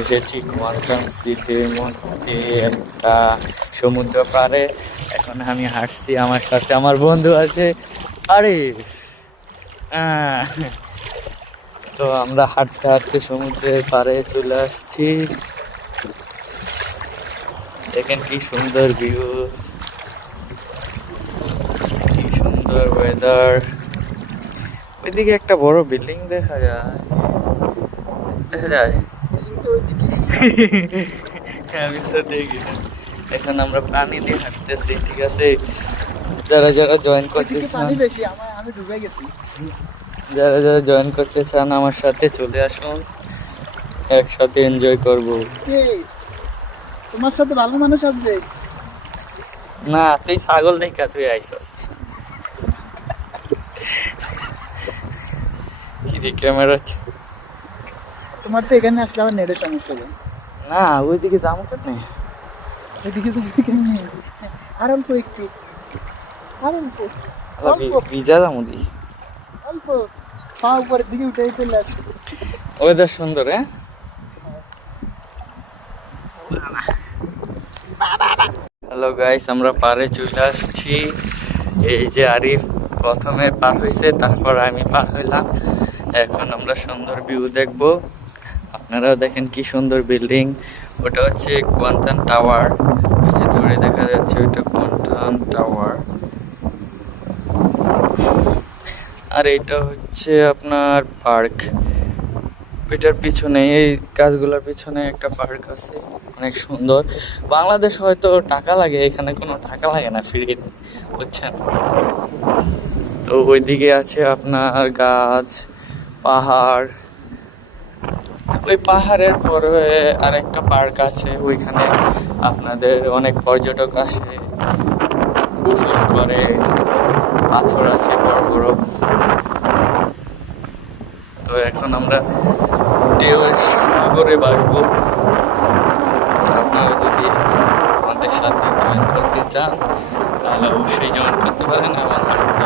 এসেছি কোয়ান্টাম সিটির মধ্যে একটা সমুদ্র পাড়ে। এখন আমি হাঁটছি, আমার সাথে আমার বন্ধু আছে। আরে তো আমরা হাঁটতে হাঁটতে সমুদ্রের পাড়ে চলে আসছি। দেখেন কি সুন্দর ভিউ, কি সুন্দর ওয়েদার। ওইদিকে একটা বড় বিল্ডিং দেখা যায়, দেখা যায়। আমি তো দেখি না। এখন আমরা প্রাণী দিয়ে হাঁটতেছি, ঠিক আছে? যারা যারা জয়েন করতে চান, যারা যারা জয়েন করতে চান আমার সাথে চলে আসুন, একসাথে এনজয় করব। তোমার সাথে ভালো মানুষ আসবে না, তুই ছাগল দেখা তুই আইসস কি রে ক্যামেরা? তোমার তো এখানে আসলে আবার নেটের সমস্যা হবে। না, ওইদিকে যাবো তো নেই, এদিকে আর অল্প একটু, আর অল্প ভিজা যাবো দি। অল্প পা উপরের দিকে উঠে চলে আসে। ওয়েদার সুন্দর। হ্যালো গাইস, আমরা পাড়ে চলে আসছি। এই যে আরিফ প্রথমে পার হয়েছে, তারপর আমি পার হইলাম। এখন আমরা সুন্দর ভিউ দেখব। আপনারাও দেখেন কি সুন্দর বিল্ডিং। ওটা হচ্ছে কোয়ান্টাম টাওয়ার, দূরে দেখা যাচ্ছে ওইটা কোয়ান্টাম টাওয়ার। আর এটা হচ্ছে আপনার পার্ক। এটার পিছনে, এই গাছগুলোর পিছনে একটা পার্ক আছে, অনেক সুন্দর। বাংলাদেশ হয়তো টাকা লাগে, এখানে কোনো টাকা লাগে না, ফ্রিতে, বুঝছেন? তো ওইদিকে আছে আপনার গাছ, পাহাড়। ওই পাহাড়ের পরে আরেকটা পার্ক আছে, ওইখানে আপনাদের অনেক পর্যটক আসে, গোসল করে, পাথর আছে বড় বড়। তো এখন আমরা ঢেউয়ের সাগরে বাসবো। আপনারা যদি আমাদের সাথে জয়েন করতে চান তাহলে অবশ্যই জয়েন করতে পারেন এবং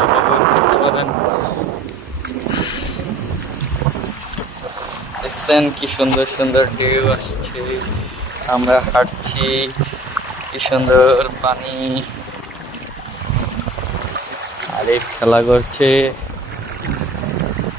উপভোগ করতে পারেন। দেখছেন কি সুন্দর সুন্দর ঢেউ আসছে, আমরা হাঁটছি, কি সুন্দর পানি, আরে খেলা করছে।